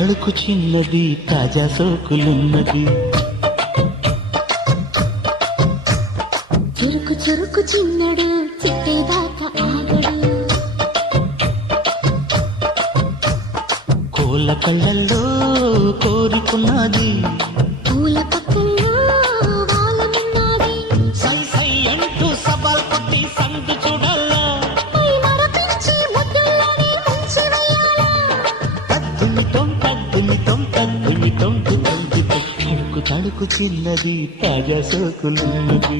తళుకు చిన్నది తాజా సోకులున్నది. చురుకు చురుకు చిన్నడు చిట్టేదాకా ఆగడు. కోళ్ళ కళ్ళల్లో కోరుకున్నది, పూల పక్కల్లో వాలనున్నది. సై సై అంటూ సవాల్ కొట్టి సందు చూడాలా, పై మరపించి ముద్దుల్లోనే ముంచి వెయ్యాలా. తద్దుమితం తళుకు తళుకు చిన్నది తాజా సోకులున్నది.